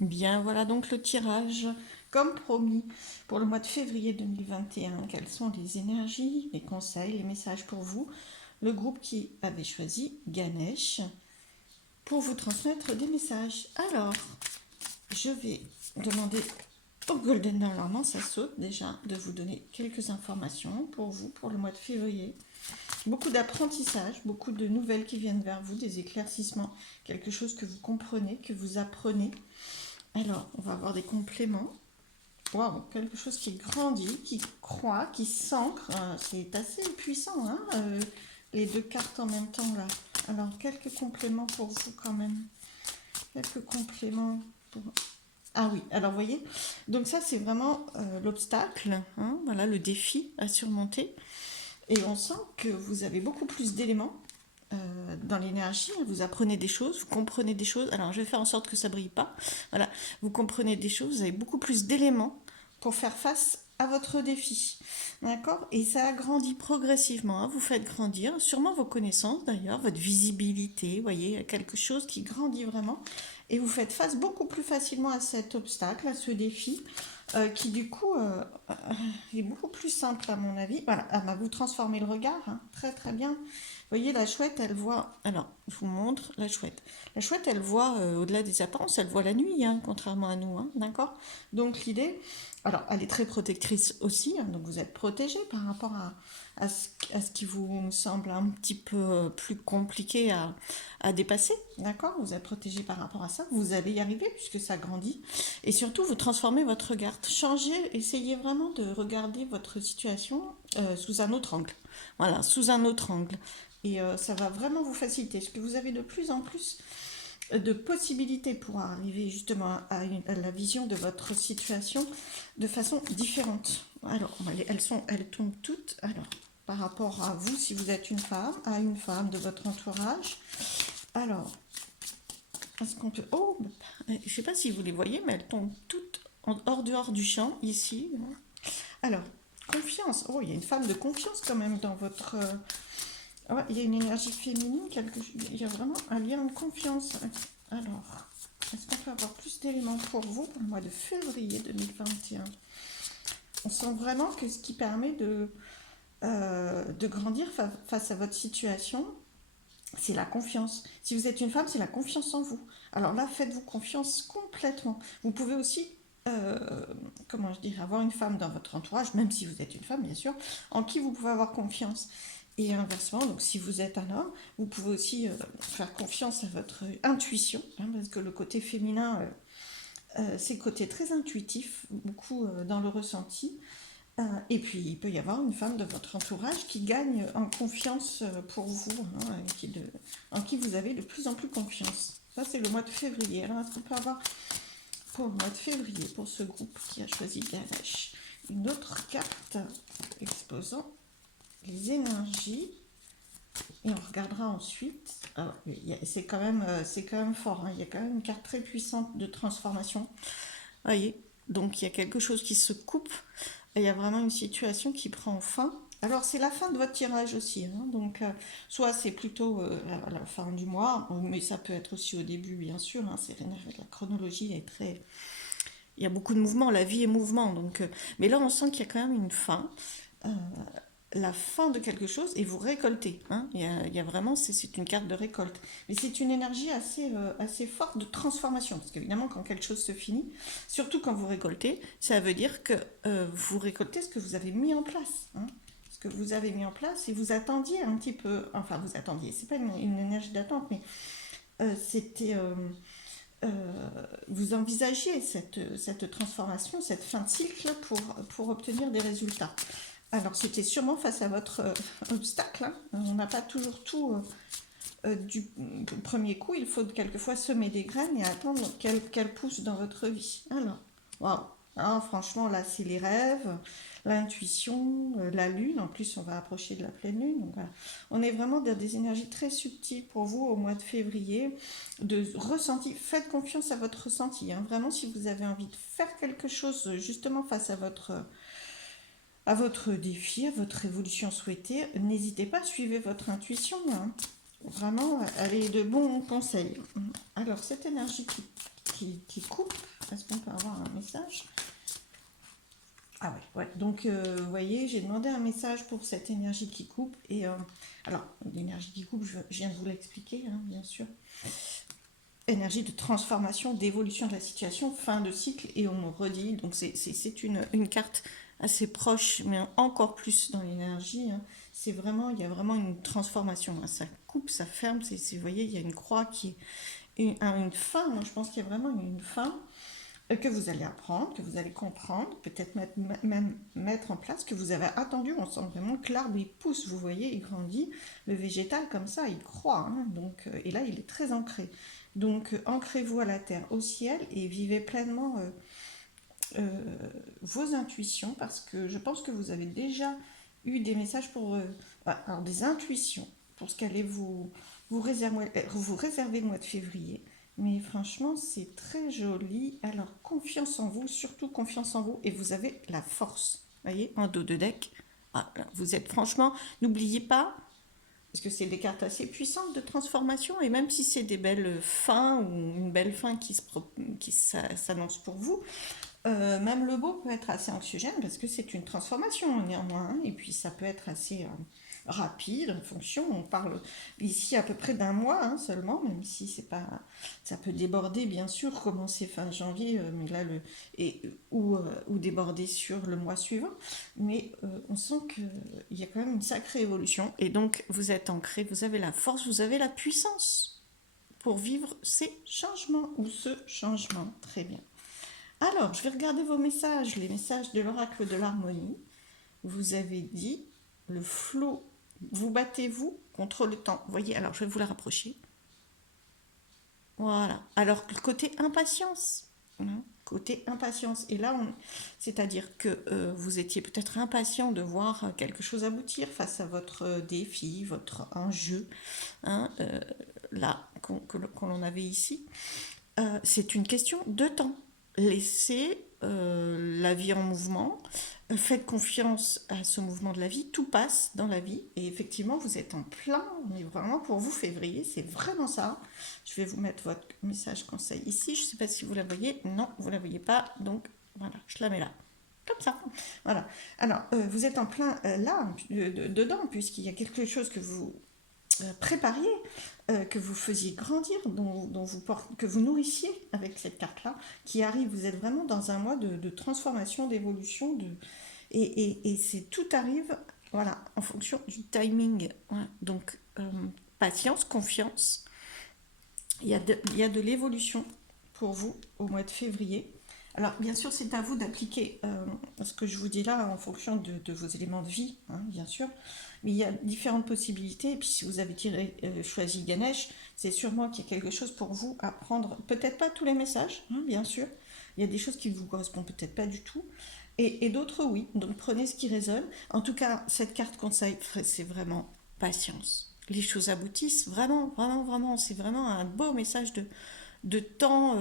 Bien, voilà donc le tirage, comme promis, pour le mois de février 2021. Quelles sont les énergies, les conseils, les messages pour vous, le groupe qui avait choisi Ganesh, pour vous transmettre des messages. Alors, je vais demander au Golden normalement, ça saute déjà, de vous donner quelques informations pour vous, pour le mois de février. Beaucoup d'apprentissage, beaucoup de nouvelles qui viennent vers vous, des éclaircissements, quelque chose que vous comprenez, que vous apprenez. Alors, on va avoir des compléments. Waouh, quelque chose qui grandit, qui croît, qui s'ancre. C'est assez puissant, hein, les deux cartes en même temps là. Alors, quelques compléments pour vous quand même. Quelques compléments pour... Ah oui, alors vous voyez, donc ça c'est vraiment l'obstacle, hein, voilà, le défi à surmonter. Et on sent que vous avez beaucoup plus d'éléments dans l'énergie, vous apprenez des choses, vous comprenez des choses. Alors, je vais faire en sorte que ça brille pas. Voilà, vous comprenez des choses, vous avez beaucoup plus d'éléments pour faire face à votre défi. D'accord? Et ça agrandit progressivement, hein. Vous faites grandir, sûrement vos connaissances d'ailleurs, votre visibilité, vous voyez, quelque chose qui grandit vraiment. Et vous faites face beaucoup plus facilement à cet obstacle, à ce défi, qui du coup est beaucoup plus simple à mon avis. Voilà, ah, bah, vous transformez le regard, hein. Très très bien. Vous voyez, la chouette, elle voit... Alors, je vous montre la chouette. La chouette, elle voit, au-delà des apparences, elle voit la nuit, hein, contrairement à nous, hein, d'accord? Donc, l'idée... Alors, elle est très protectrice aussi, hein, donc vous êtes protégé par rapport à ce qui vous semble un petit peu plus compliqué à dépasser, d'accord? Vous êtes protégé par rapport à ça, vous allez y arriver puisque ça grandit. Et surtout, vous transformez votre regard. Changez, essayez vraiment de regarder votre situation sous un autre angle. Voilà, sous un autre angle. Et ça va vraiment vous faciliter. Parce que vous avez de plus en plus de possibilités pour arriver justement à la vision de votre situation de façon différente. Alors, elles tombent toutes. Alors, par rapport à vous, si vous êtes une femme, à une femme de votre entourage. Alors, est-ce qu'on peut... Oh, je ne sais pas si vous les voyez, mais elles tombent toutes dehors du champ, ici. Alors, confiance. Oh, il y a une femme de confiance quand même dans votre... Ouais, il y a une énergie féminine, il y a vraiment un lien de confiance. Alors, est-ce qu'on peut avoir plus d'éléments pour vous pour le mois de février 2021? On sent vraiment que ce qui permet de grandir face à votre situation, c'est la confiance. Si vous êtes une femme, c'est la confiance en vous. Alors là, faites-vous confiance complètement. Vous pouvez aussi, comment je dirais, avoir une femme dans votre entourage, même si vous êtes une femme, bien sûr, en qui vous pouvez avoir confiance. Et inversement, donc si vous êtes un homme, vous pouvez aussi faire confiance à votre intuition, hein, parce que le côté féminin, c'est le côté très intuitif, beaucoup dans le ressenti. Et puis, il peut y avoir une femme de votre entourage qui gagne en confiance pour vous, hein, en qui vous avez de plus en plus confiance. Ça, c'est le mois de février. Alors, est-ce qu'on peut avoir pour le mois de février, pour ce groupe qui a choisi Ganesh, une autre carte exposant les énergies? Et on regardera ensuite. C'est quand même fort, hein. Il y a quand même une carte très puissante de transformation. Vous voyez, donc il y a quelque chose qui se coupe. Il y a vraiment une situation qui prend fin. Alors c'est la fin de votre tirage aussi, hein. Donc soit c'est plutôt à la fin du mois, mais ça peut être aussi au début, bien sûr, hein. La chronologie est très... Il y a beaucoup de mouvements, la vie est mouvement. Donc, mais là, on sent qu'il y a quand même une fin. Euh, la fin de quelque chose et vous récoltez, hein. Il y a vraiment, c'est une carte de récolte. Mais c'est une énergie assez forte de transformation. Parce qu'évidemment, quand quelque chose se finit, surtout quand vous récoltez, ça veut dire que vous récoltez ce que vous avez mis en place, hein. Ce que vous avez mis en place et vous attendiez un petit peu, enfin vous attendiez, c'est pas une énergie d'attente, mais c'était... vous envisagiez cette transformation, cette fin de cycle pour obtenir des résultats. Alors, c'était sûrement face à votre obstacle, hein. On n'a pas toujours tout du premier coup. Il faut quelquefois semer des graines et attendre qu'elles poussent dans votre vie. Alors, waouh! Ah, franchement, là, c'est les rêves, l'intuition, la lune. En plus, on va approcher de la pleine lune. Donc, voilà. On est vraiment dans des énergies très subtiles pour vous au mois de février, de ressenti. Faites confiance à votre ressenti, hein. Vraiment, si vous avez envie de faire quelque chose justement face à votre défi, à votre évolution souhaitée, n'hésitez pas, suivez votre intuition, hein. Vraiment, elle est de bons conseils. Alors, cette énergie qui coupe, message. Ah ouais. Donc, vous voyez, j'ai demandé un message pour cette énergie qui coupe. Et alors, l'énergie qui coupe, je viens de vous l'expliquer, hein, bien sûr. Énergie de transformation, d'évolution de la situation, fin de cycle, et on me redit. Donc, c'est une carte assez proche, mais encore plus dans l'énergie. Hein. C'est vraiment, il y a vraiment une transformation. Hein. Ça coupe, ça ferme. Vous voyez, il y a une croix qui est une fin. Moi, je pense qu'il y a vraiment une fin que vous allez apprendre, que vous allez comprendre, peut-être même mettre en place, que vous avez attendu. On sent vraiment que l'arbre, il pousse, vous voyez, il grandit. Le végétal, comme ça, il croît. Hein, donc, et là, il est très ancré. Donc, ancrez-vous à la terre, au ciel, et vivez pleinement vos intuitions, parce que je pense que vous avez déjà eu des messages pour... alors, des intuitions, pour ce qu'allez vous réserver le mois de février. Mais franchement, c'est très joli. Alors, confiance en vous, surtout confiance en vous. Et vous avez la force. Vous voyez, en dos de deck. Ah, vous êtes franchement, n'oubliez pas, parce que c'est des cartes assez puissantes de transformation. Et même si c'est des belles fins ou une belle fin qui s'annonce pour vous, même le beau peut être assez anxiogène parce que c'est une transformation néanmoins. Hein, et puis ça peut être assez rapide en fonction. On parle ici à peu près d'un mois hein, seulement, même si c'est pas, ça peut déborder bien sûr, commencer fin janvier, mais là ou déborder sur le mois suivant. Mais on sent qu'il y a quand même une sacrée évolution. Et donc vous êtes ancré, vous avez la force, vous avez la puissance pour vivre ces changements ou ce changement. Très bien. Alors, je vais regarder vos messages, les messages de l'oracle de l'harmonie. Vous avez dit le flot, vous battez-vous contre le temps. Vous voyez, alors je vais vous la rapprocher. Voilà. Alors, le côté impatience. Hein, côté impatience. Et là, c'est-à-dire que vous étiez peut-être impatient de voir quelque chose aboutir face à votre défi, votre enjeu, hein, là, qu'on l'on avait ici. C'est une question de temps. Laissez la vie en mouvement, faites confiance à ce mouvement de la vie, tout passe dans la vie, et effectivement vous êtes en plein, mais vraiment pour vous février, c'est vraiment ça. Je vais vous mettre votre message conseil ici, je ne sais pas si vous la voyez, non, vous ne la voyez pas, donc voilà, je la mets là. Comme ça. Voilà. Alors, vous êtes en plein là, dedans, puisqu'il y a quelque chose que vous prépariez, que vous faisiez grandir, que vous nourrissiez avec cette carte-là, qui arrive. Vous êtes vraiment dans un mois de transformation, d'évolution, et c'est tout arrive, voilà, en fonction du timing. Ouais. Donc, patience, confiance. Il y a de l'évolution pour vous au mois de février. Alors, bien sûr, c'est à vous d'appliquer ce que je vous dis là en fonction de vos éléments de vie, hein, bien sûr. Mais il y a différentes possibilités. Et puis, si vous avez choisi Ganesh, c'est sûrement qu'il y a quelque chose pour vous à prendre. Peut-être pas tous les messages, hein, bien sûr. Il y a des choses qui ne vous correspondent peut-être pas du tout. Et d'autres, oui. Donc, prenez ce qui résonne. En tout cas, cette carte conseil, c'est vraiment patience. Les choses aboutissent. Vraiment, vraiment, vraiment. C'est vraiment un beau message de temps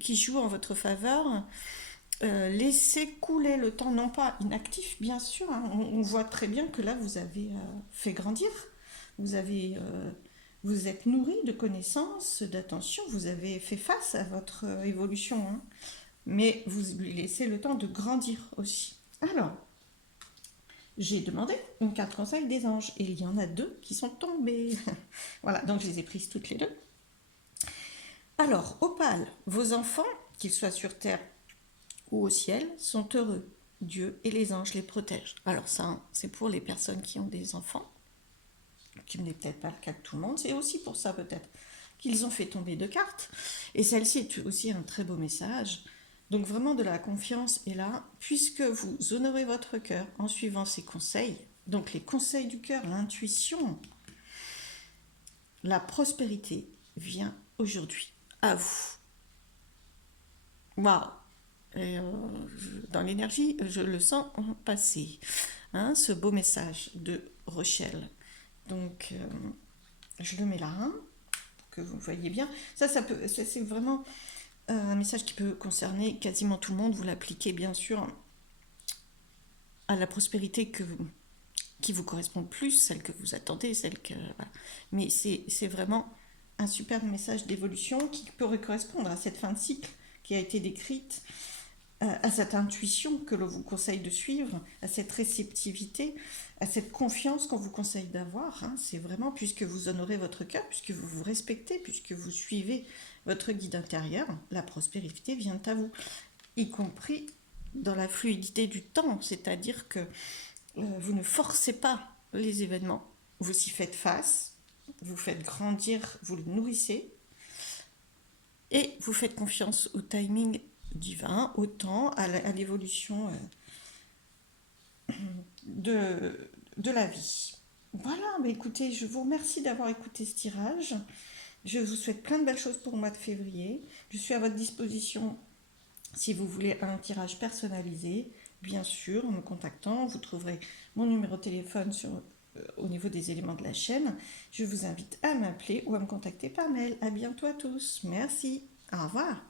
qui joue en votre faveur. Laissez couler le temps, non pas inactif, bien sûr. Hein. On voit très bien que là, vous avez fait grandir. Vous êtes nourri de connaissances, d'attention. Vous avez fait face à votre évolution. Hein. Mais vous lui laissez le temps de grandir aussi. Alors, j'ai demandé une carte conseil des anges. Et il y en a 2 qui sont tombées. Voilà, donc je les ai prises toutes les 2. Alors, Opale, vos enfants, qu'ils soient sur Terre ou au ciel, sont heureux. Dieu et les anges les protègent. Alors ça, c'est pour les personnes qui ont des enfants, qui n'est peut-être pas le cas de tout le monde. C'est aussi pour ça peut-être qu'ils ont fait tomber 2 cartes. Et celle-ci est aussi un très beau message. Donc vraiment de la confiance est là, puisque vous honorez votre cœur en suivant ses conseils. Donc les conseils du cœur, l'intuition, la prospérité vient aujourd'hui à vous. Waouh! Et dans l'énergie, je le sens passer. Hein, ce beau message de Rochelle. Donc, je le mets là, hein, pour que vous voyez bien. C'est vraiment un message qui peut concerner quasiment tout le monde. Vous l'appliquez bien sûr à la prospérité qui vous correspond le plus, celle que vous attendez, voilà. Mais c'est vraiment un super message d'évolution qui peut correspondre à cette fin de cycle qui a été décrite. à cette intuition que l'on vous conseille de suivre, à cette réceptivité, à cette confiance qu'on vous conseille d'avoir. Hein. C'est vraiment, puisque vous honorez votre cœur, puisque vous vous respectez, puisque vous suivez votre guide intérieur, la prospérité vient à vous, y compris dans la fluidité du temps, c'est-à-dire que vous ne forcez pas les événements, vous y faites face, vous faites grandir, vous le nourrissez, et vous faites confiance au timing divin, au temps, à l'évolution de la vie. Voilà, mais écoutez, je vous remercie d'avoir écouté ce tirage. Je vous souhaite plein de belles choses pour le mois de février. Je suis à votre disposition si vous voulez un tirage personnalisé, bien sûr, en me contactant. Vous trouverez mon numéro de téléphone au niveau des éléments de la chaîne. Je vous invite à m'appeler ou à me contacter par mail. À bientôt à tous. Merci. Au revoir.